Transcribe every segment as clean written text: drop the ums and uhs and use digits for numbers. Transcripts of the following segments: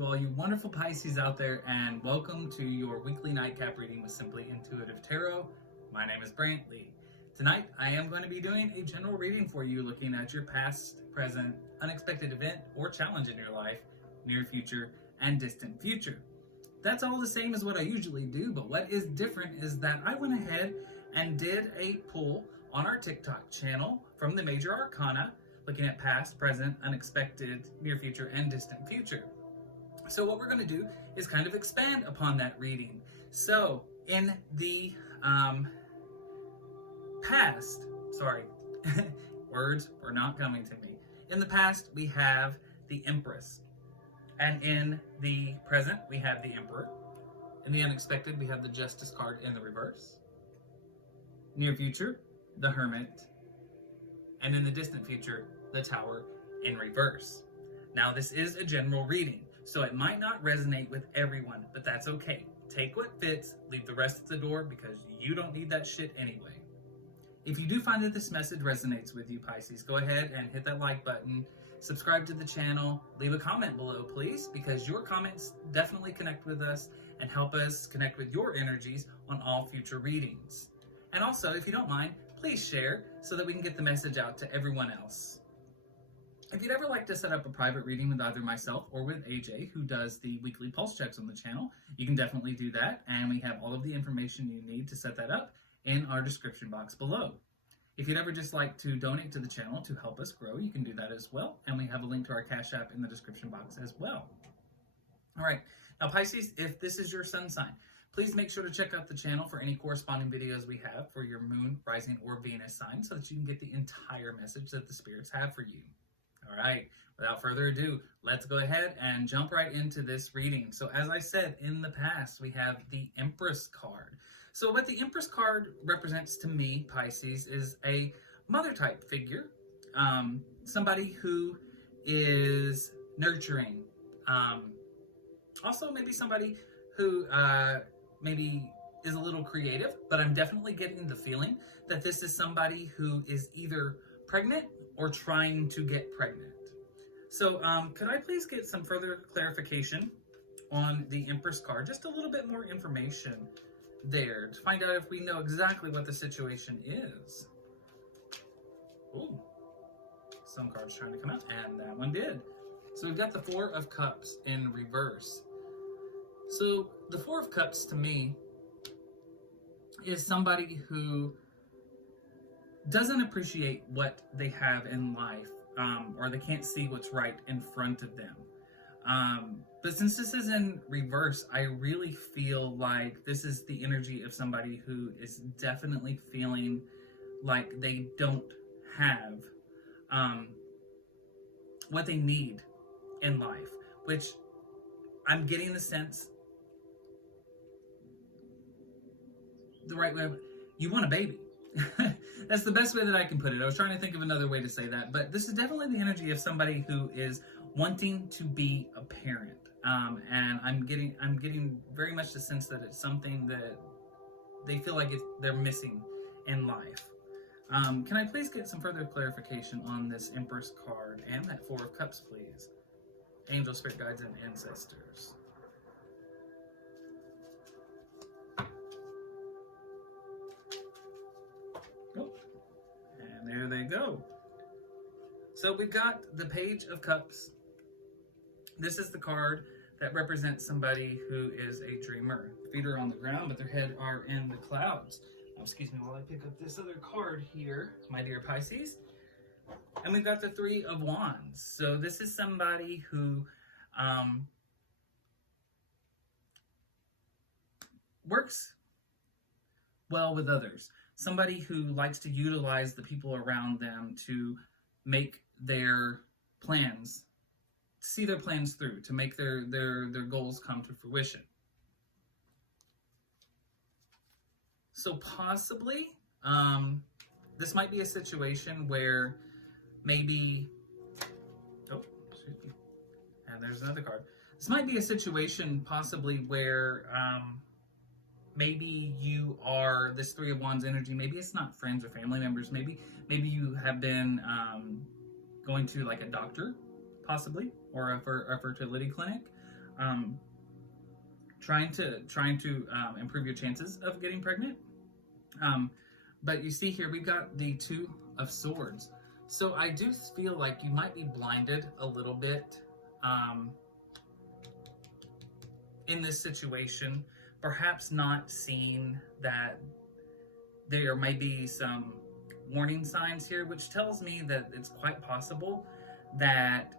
to all you wonderful Pisces out there, and welcome to your weekly nightcap reading with Simply Intuitive Tarot. My name is Brantley. Tonight, I am going to be doing a general reading for you, looking at your past, present, unexpected event or challenge in your life, near future, and distant future. That's all the same as what I usually do, but what is different is that I went ahead and did a pull on our TikTok channel from the major arcana, looking at past, present, unexpected, near future, and distant future. So what we're going to do is kind of expand upon that reading. So in the past, words were not coming to me. In the past, we have the Empress. And in the present, we have the Emperor. In the unexpected, we have the Justice card in the reverse. Near future, the Hermit. And in the distant future, the Tower in reverse. Now, this is a general reading, so it might not resonate with everyone, but that's okay. Take what fits, leave the rest at the door, because you don't need that shit anyway. If you do find that this message resonates with you, Pisces, go ahead and hit that like button, subscribe to the channel, leave a comment below, please, because your comments definitely connect with us and help us connect with your energies on all future readings. And also, if you don't mind, please share so that we can get the message out to everyone else. If you'd ever like to set up a private reading with either myself or with AJ, who does the weekly pulse checks on the channel, you can definitely do that, and we have all of the information you need to set that up in our description box below. If you'd ever just like to donate to the channel to help us grow, you can do that as well, and we have a link to our Cash App in the description box as well. All right, now Pisces, if this is your sun sign, please make sure to check out the channel for any corresponding videos we have for your moon, rising, or Venus sign so that you can get the entire message that the spirits have for you. All right, without further ado, let's go ahead and jump right into this reading. So as I said, in the past, we have the Empress card. So what the Empress card represents to me, Pisces, is a mother type figure, somebody who is nurturing, also maybe somebody who maybe is a little creative, but I'm definitely getting the feeling that this is somebody who is either pregnant or trying to get pregnant. So could I please get some further clarification on the Empress card? Just a little bit more information there to find out if we know exactly what the situation is. Ooh, some cards trying to come out, and that one did. So we've got the Four of Cups in reverse. So the Four of Cups to me is somebody who doesn't appreciate what they have in life, or they can't see what's right in front of them. But since this is in reverse, I really feel like this is the energy of somebody who is definitely feeling like they don't have what they need in life, which I'm getting the sense the right way. You want a baby. That's the best way that I can put it. I was trying to think of another way to say that, but this is definitely the energy of somebody who is wanting to be a parent, and I'm getting very much the sense that it's something that they feel like they're missing in life. Can I please get some further clarification on this Empress card and that Four of Cups, please? Angel, spirit guides, and ancestors. And there they go. So we've got the Page of Cups. This is the card that represents somebody who is a dreamer. Feet are on the ground, but their head are in the clouds. Now, excuse me while I pick up this other card here, my dear Pisces. And we've got the Three of Wands. So this is somebody who works well with others. Somebody who likes to utilize the people around them to make their plans, see their plans through, to make their goals come to fruition. So possibly, this might be a situation where maybe, oh, excuse me, and there's another card. This might be a situation possibly where maybe you are this Three of Wands energy. Maybe it's not friends or family members. Maybe you have been going to like a doctor, possibly, or a fertility clinic. trying to improve your chances of getting pregnant. But you see here, we've got the Two of Swords. So I do feel like you might be blinded a little bit in this situation, perhaps not seeing that there may be some warning signs here, which tells me that it's quite possible that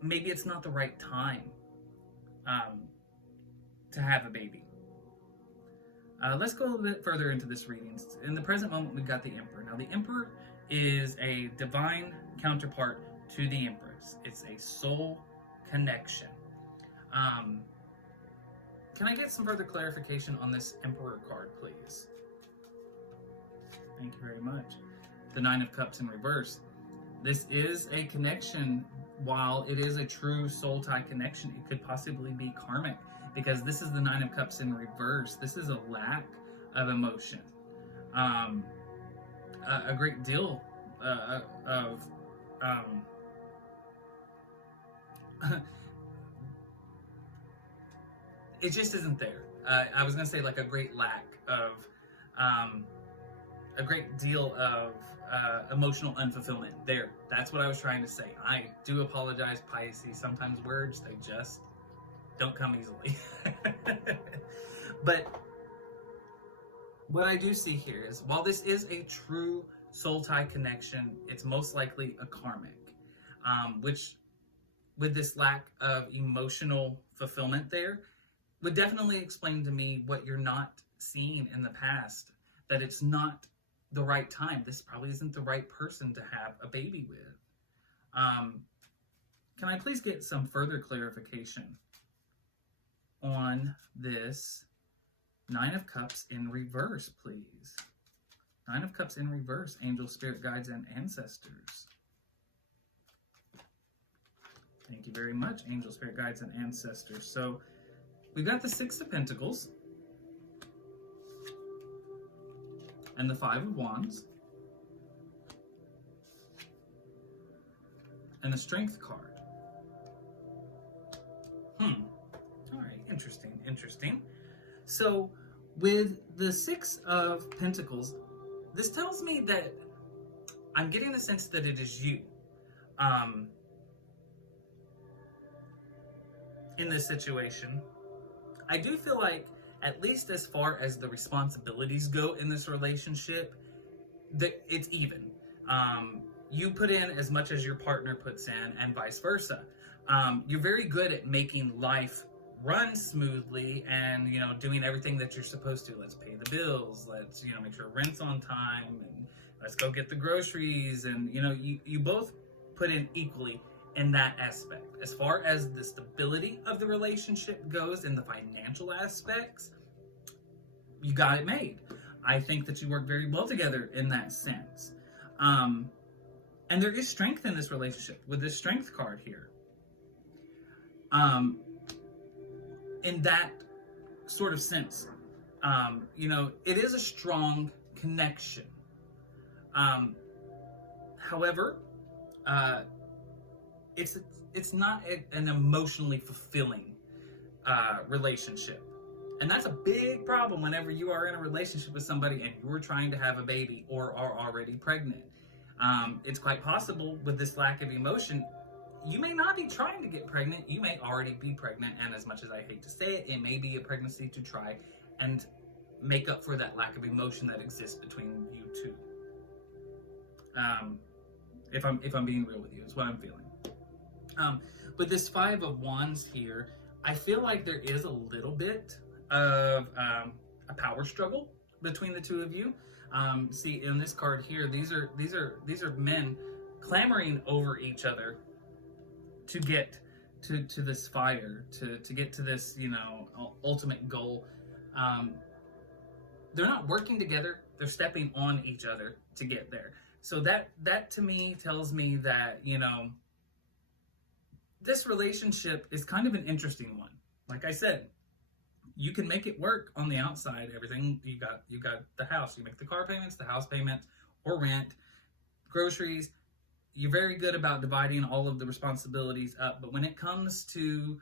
maybe it's not the right time to have a baby. Let's go a little bit further into this reading. In the present moment, we've got the Emperor. Now, the Emperor is a divine counterpart to the Empress. It's a soul connection. Can I get some further clarification on this Emperor card, please? Thank you very much. The Nine of Cups in reverse. This is a connection. While it is a true soul tie connection, it could possibly be karmic, because this is the Nine of Cups in reverse. This is a lack of emotion. A great deal of it just isn't there. I was gonna say like a great lack of a great deal of emotional unfulfillment. There, that's what I was trying to say. I do apologize, Pisces. Sometimes words, they just don't come easily. But what I do see here is, while this is a true soul tie connection, it's most likely a karmic, which, with this lack of emotional fulfillment there, would definitely explain to me what you're not seeing in the past, that it's not the right time. This probably isn't the right person to have a baby with. Can I please get some further clarification on this Nine of Cups in reverse, please? Nine of Cups in reverse, angel, spirit guides, and ancestors. Thank you very much, angel, spirit guides, and ancestors. So we've got the Six of Pentacles and the Five of Wands and the Strength card. All right, interesting. So with the Six of Pentacles, this tells me that I'm getting the sense that it is you in this situation. I do feel like, at least as far as the responsibilities go in this relationship, that it's even. You put in as much as your partner puts in, and vice versa. You're very good at making life run smoothly and, doing everything that you're supposed to. Let's pay the bills. Let's, make sure rent's on time, and let's go get the groceries. And, you both put in equally in that aspect. As far as the stability of the relationship goes in the financial aspects, you got it made. I think that you work very well together in that sense. And there is strength in this relationship with this Strength card here. In that sort of sense, it is a strong connection. However, it's not an emotionally fulfilling relationship. And that's a big problem whenever you are in a relationship with somebody and you're trying to have a baby or are already pregnant. It's quite possible with this lack of emotion, you may not be trying to get pregnant, you may already be pregnant, and as much as I hate to say it, it may be a pregnancy to try and make up for that lack of emotion that exists between you two. If I'm being real with you, is what I'm feeling. With this Five of Wands here, I feel like there is a little bit of a power struggle between the two of you. See, in this card here, these are men clamoring over each other to get to this fire, to get to this, ultimate goal. They're not working together, they're stepping on each other to get there. So that to me tells me that, this relationship is kind of an interesting one. Like I said, you can make it work on the outside. Everything, you got the house, you make the car payments, the house payments, or rent, groceries. You're very good about dividing all of the responsibilities up. But when it comes to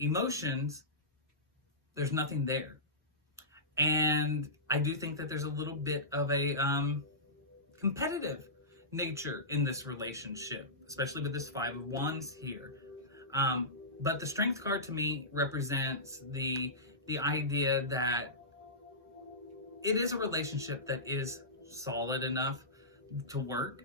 Emotions, there's nothing there. And I do think that there's a little bit of a competitive nature in this relationship, especially with this Five of Wands here. But the Strength card to me represents the idea that it is a relationship that is solid enough to work,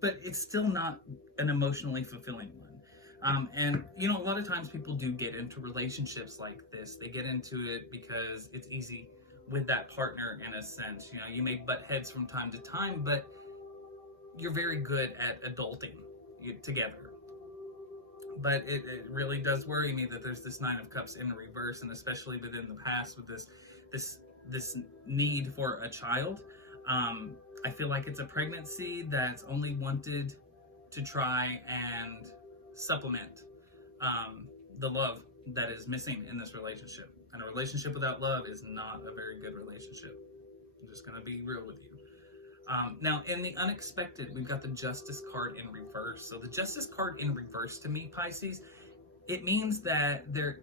but it's still not an emotionally fulfilling one. And, you know, a lot of times people do get into relationships like this. They get into it because it's easy with that partner in a sense. You know, you may butt heads from time to time, but you're very good at adulting together. But it really does worry me that there's this Nine of Cups in reverse, and especially within the past with this need for a child. I feel like it's a pregnancy that's only wanted to try and supplement the love that is missing in this relationship. And a relationship without love is not a very good relationship. I'm just going to be real with you. Now, in the unexpected, we've got the Justice card in reverse. So the Justice card in reverse to me, Pisces, it means that there,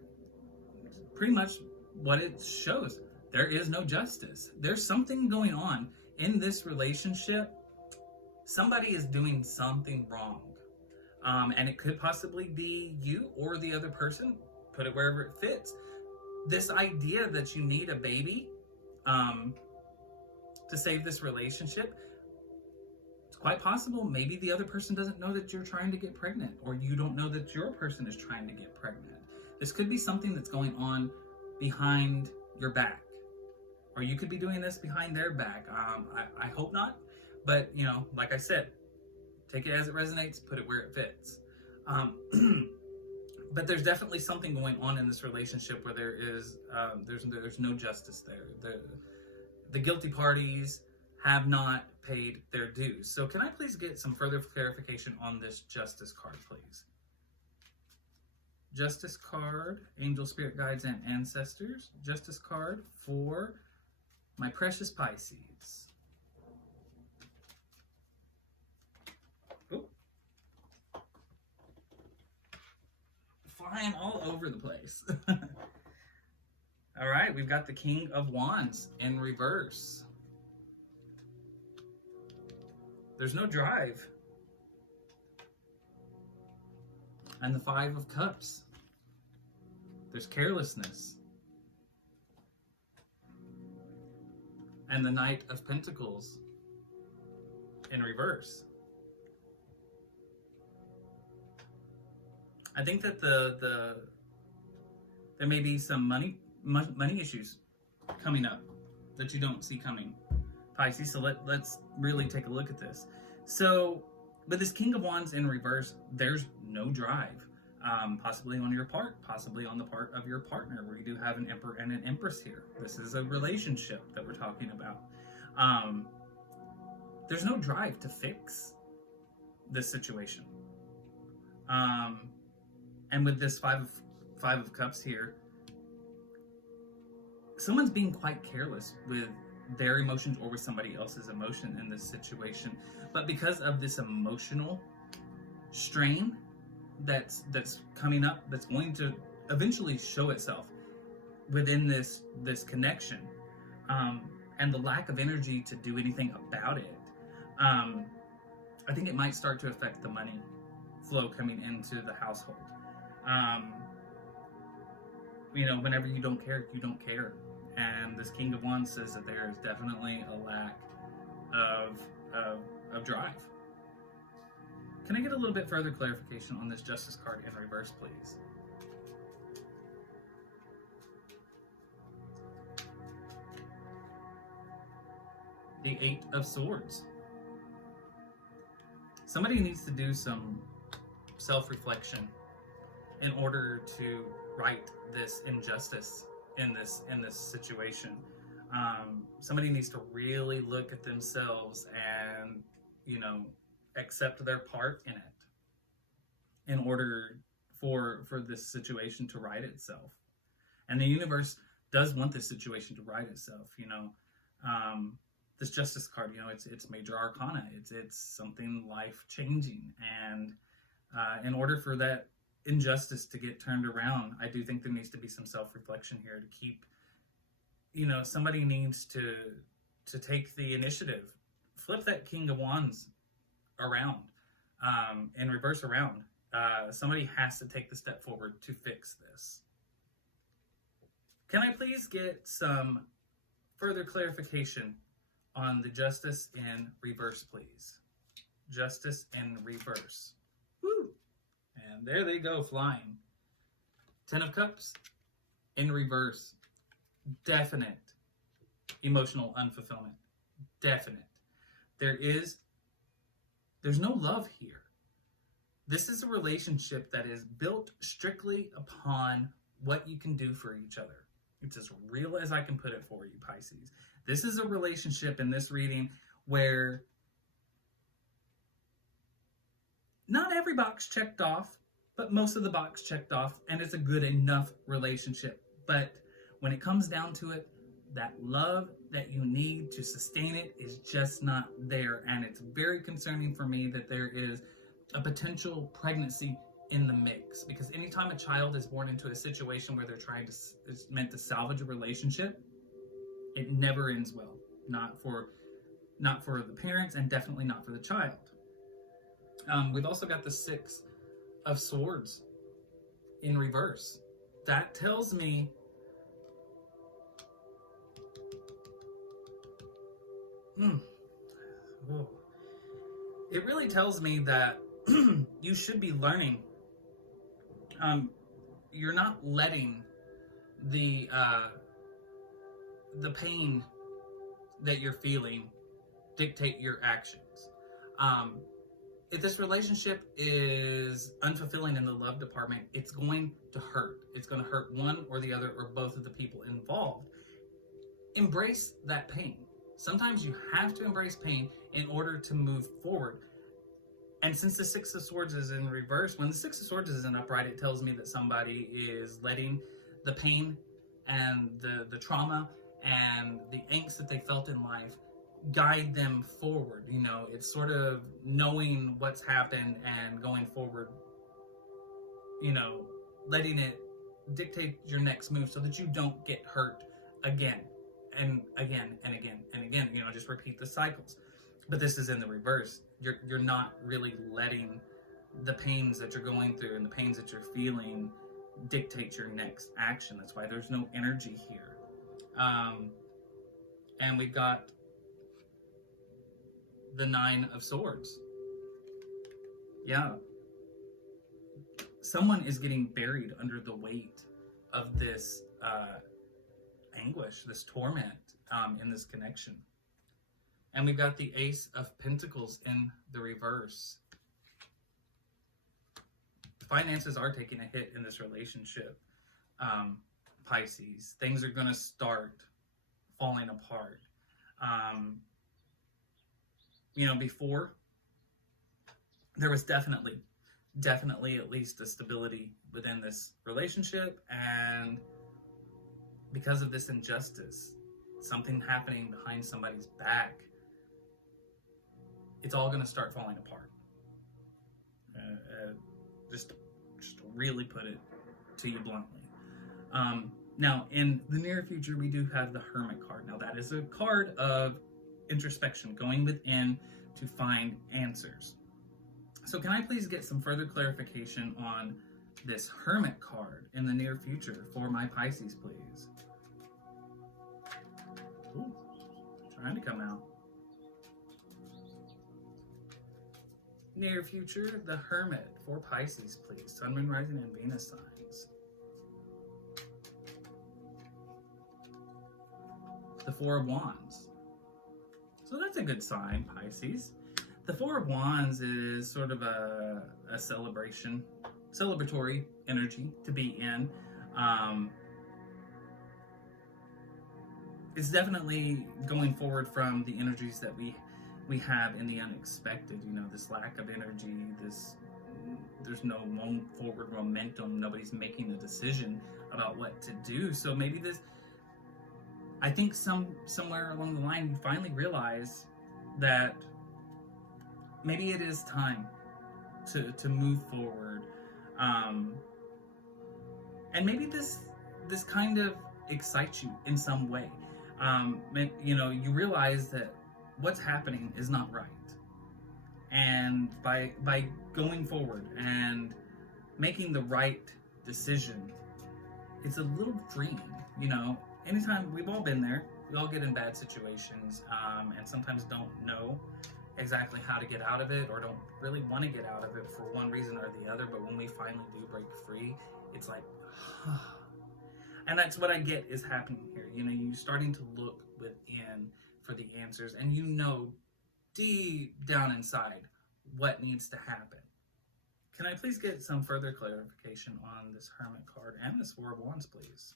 pretty much what it shows, there is no justice. There's something going on in this relationship. Somebody is doing something wrong. And it could possibly be you or the other person. Put it wherever it fits. This idea that you need a baby to save this relationship, it's quite possible maybe the other person doesn't know that you're trying to get pregnant, or you don't know that your person is trying to get pregnant. This could be something that's going on behind your back, or you could be doing this behind their back. I hope not, but you know, like I said, take it as it resonates, put it where it fits. But there's definitely something going on in this relationship where there is there's no justice there. The guilty parties have not paid their dues. So can I please get some further clarification on this Justice card, please? Justice card, angel, spirit guides, and ancestors. Justice card for my precious Pisces. Flying all over the place. All right, we've got the King of Wands in reverse. There's no drive. And the Five of Cups. There's carelessness. And the Knight of Pentacles in reverse. I think that there may be some money issues coming up that you don't see coming, Pisces. So let's really take a look at this. So with this King of Wands in reverse, there's no drive, possibly on your part, possibly on the part of your partner, where you do have an Emperor and an Empress here. This is a relationship that we're talking about. There's no drive to fix this situation. And with this Five of Cups here, someone's being quite careless with their emotions or with somebody else's emotion in this situation. But because of this emotional strain that's coming up, that's going to eventually show itself within this connection, and the lack of energy to do anything about it, I think it might start to affect the money flow coming into the household. You know, whenever you don't care, you don't care. And this King of Wands says that there is definitely a lack of drive. Can I get a little bit further clarification on this Justice card in reverse, please? The Eight of Swords. Somebody needs to do some self-reflection in order to right this injustice in this situation. Somebody needs to really look at themselves and, you know, accept their part in it in order for this situation to right itself. And the universe does want this situation to right itself. You know, this Justice card, you know, it's major arcana. It's something life changing, and In order for that injustice to get turned around, I do think there needs to be some self-reflection here to keep, somebody needs to take the initiative, flip that King of Wands around, and reverse around. Somebody has to take the step forward to fix this. Can I please get some further clarification on the Justice in reverse, please? Justice in reverse. Woo! And there they go, flying. Ten of Cups in reverse. Definite emotional unfulfillment. Definite. There's no love here. This is a relationship that is built strictly upon what you can do for each other. It's as real as I can put it for you, Pisces. This is a relationship in this reading where not every box checked off, but most of the box checked off, and it's a good enough relationship. But when it comes down to it, that love that you need to sustain it is just not there. And it's very concerning for me that there is a potential pregnancy in the mix, because anytime a child is born into a situation where they're it's meant to salvage a relationship, it never ends well. Not for the parents, and definitely not for the child. We've also got the Six of Swords in reverse. That tells me it really tells me that you should be learning. You're not letting the pain that you're feeling dictate your actions. If this relationship is unfulfilling in the love department, it's going to hurt. It's going to hurt one or the other or both of the people involved. Embrace that pain. Sometimes you have to embrace pain in order to move forward. And since the Six of Swords is in reverse, when the Six of Swords is in upright, it tells me that somebody is letting the pain and the trauma and the angst that they felt in life guide them forward. It's sort of knowing what's happened and going forward, letting it dictate your next move so that you don't get hurt again and again and again and again. Just repeat the cycles. But this is in the reverse. You're not really letting the pains that you're going through and the pains that you're feeling dictate your next action. That's why there's no energy here. And we've got the Nine of Swords. Yeah. Someone is getting buried under the weight of this anguish, this torment in this connection. And we've got the Ace of Pentacles in the reverse. Finances are taking a hit in this relationship, Pisces. Things are going to start falling apart. Before, there was definitely at least a stability within this relationship, and because of this injustice, something happening behind somebody's back, it's all going to start falling apart. Just to really put it to you bluntly. Now, in the near future, we do have the Hermit card. Now, that is a card of introspection, going within to find answers. So can I please get some further clarification on this Hermit card in the near future for my Pisces, please? Ooh, trying to come out. Near future, the Hermit for Pisces, please. Sun, Moon, Rising, and Venus signs. The Four of Wands. So that's a good sign, Pisces. The Four of Wands is sort of a celebratory energy to be in. It's definitely going forward from the energies that we have in the unexpected. This lack of energy, there's no forward momentum. Nobody's making a decision about what to do. So maybe I think somewhere along the line, you finally realize that maybe it is time to move forward. And maybe this kind of excites you in some way. You realize that what's happening is not right. And by going forward and making the right decision, it's a little freeing. Anytime, we've all been there, we all get in bad situations, and sometimes don't know exactly how to get out of it, or don't really want to get out of it for one reason or the other. But when we finally do break free, it's like, and that's what I get is happening here. You're starting to look within for the answers, and deep down inside what needs to happen. Can I please get some further clarification on this Hermit card and this Four of Wands, please?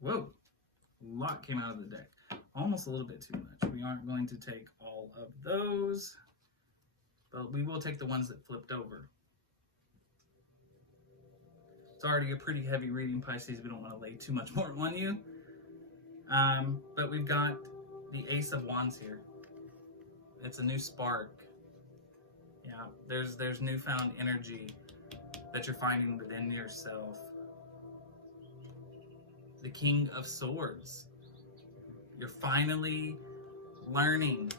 Whoa, a lot came out of the deck. Almost a little bit too much. We aren't going to take all of those, but we will take the ones that flipped over. It's already a pretty heavy reading, Pisces. We don't want to lay too much more on you. But we've got the Ace of Wands here. It's a new spark. Yeah, there's newfound energy that you're finding within yourself. The King of Swords. You're finally learning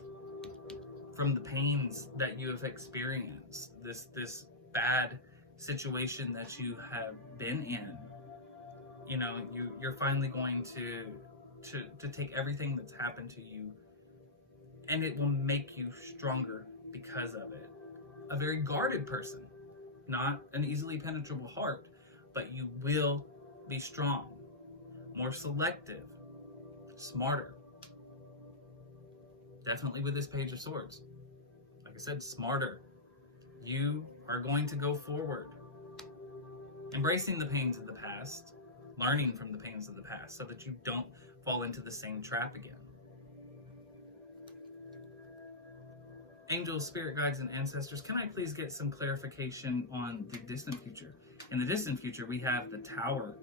from the pains that you have experienced. This bad situation that you have been in. You're finally going to take everything that's happened to you, and it will make you stronger because of it. A very guarded person, not an easily penetrable heart, but you will be strong, more selective, smarter. Definitely with this Page of Swords. Like I said, smarter. You are going to go forward, embracing the pains of the past, learning from the pains of the past so that you don't fall into the same trap again. Angels, spirit guides, and ancestors, can I please get some clarification on the distant future? In the distant future, we have the Tower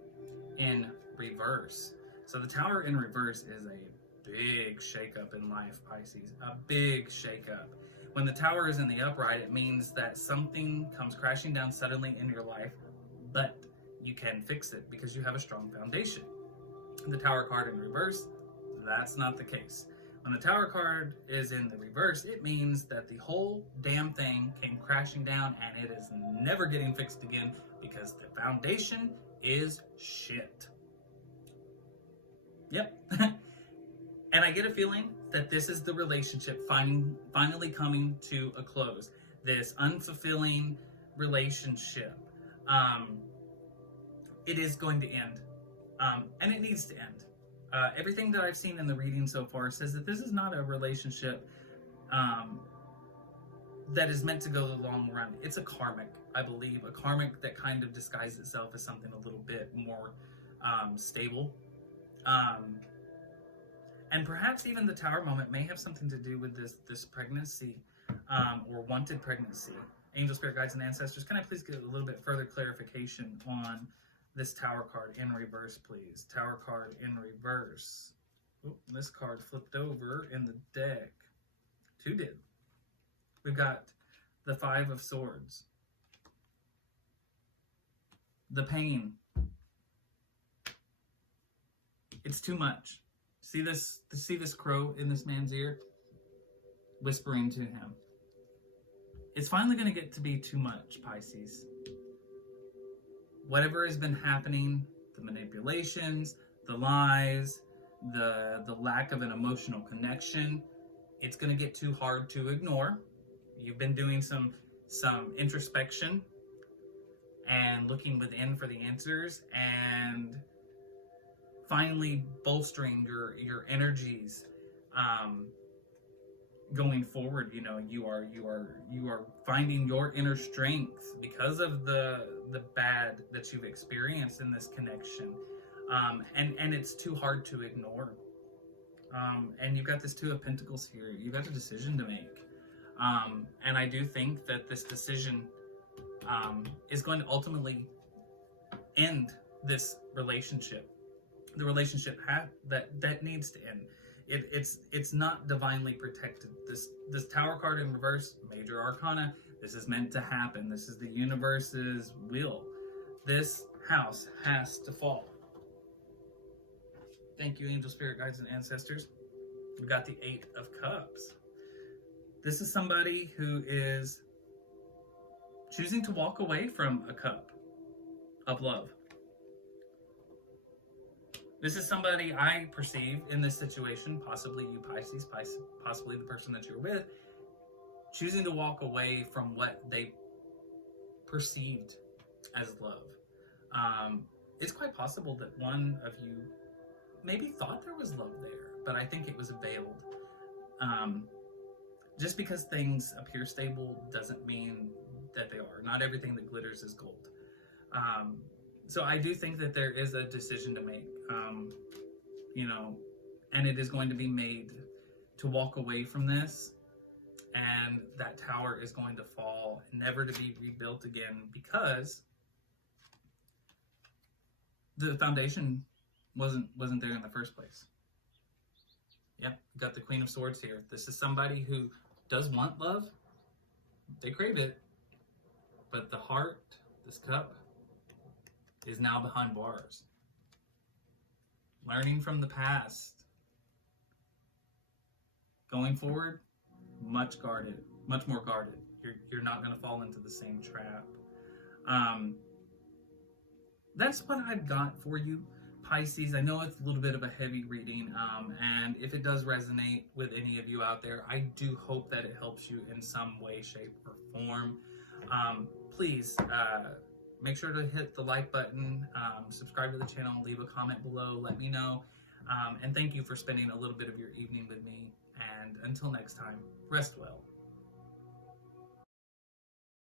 in reverse. So the Tower in reverse is a big shakeup in life, Pisces. A big shakeup. When the Tower is in the upright, it means that something comes crashing down suddenly in your life, but you can fix it because you have a strong foundation. The Tower card in reverse, that's not the case. When the Tower card is in the reverse, it means that the whole damn thing came crashing down and it is never getting fixed again because the foundation is shit. Yep. And I get a feeling that this is the relationship finally coming to a close. This unfulfilling relationship. It is going to end. And it needs to end. Everything that I've seen in the reading so far says that this is not a relationship that is meant to go the long run. It's a karmic, I believe. A karmic that kind of disguises itself as something a little bit more stable. And perhaps even the Tower moment may have something to do with this pregnancy or wanted pregnancy. Angel, spirit guides, and ancestors, can I please get a little bit further clarification on this Tower card in reverse, please? Tower card in reverse. Oh, this card flipped over in the deck. Two did. We've got the Five of Swords. The pain. It's too much. See this crow in this man's ear? Whispering to him. It's finally going to get to be too much, Pisces. Whatever has been happening, the manipulations, the lies, the lack of an emotional connection, it's going to get too hard to ignore. You've been doing some introspection and looking within for the answers and finally bolstering your energies going forward. You are finding your inner strength because of the bad that you've experienced in this connection, and it's too hard to ignore. And you've got this Two of Pentacles here. You've got a decision to make, and I do think that this decision is going to ultimately end this relationship. the relationship that needs to end. It's not divinely protected. This Tower card in reverse, major arcana. This is meant to happen. This is the universe's will. This house has to fall. Thank you, angel, spirit guides, and ancestors. We've got the 8 of Cups. This is somebody who is choosing to walk away from a cup of love. This is somebody I perceive in this situation, possibly you Pisces, possibly the person that you're with, choosing to walk away from what they perceived as love. It's quite possible that one of you maybe thought there was love there, but I think it was veiled. Just because things appear stable doesn't mean that they are. Not everything that glitters is gold. So I do think that there is a decision to make, and it is going to be made to walk away from this, and that tower is going to fall, never to be rebuilt again, because the foundation wasn't there in the first place. Yep, got the Queen of Swords here. This is somebody who does want love. They crave it. But the heart, this cup, is now behind bars. Learning from the past. Going forward, much more guarded. You're not going to fall into the same trap. That's what I've got for you, Pisces. I know it's a little bit of a heavy reading, and if it does resonate with any of you out there, I do hope that it helps you in some way, shape, or form. Please make sure to hit the like button, subscribe to the channel, leave a comment below, let me know, and thank you for spending a little bit of your evening with me. And until next time, rest well.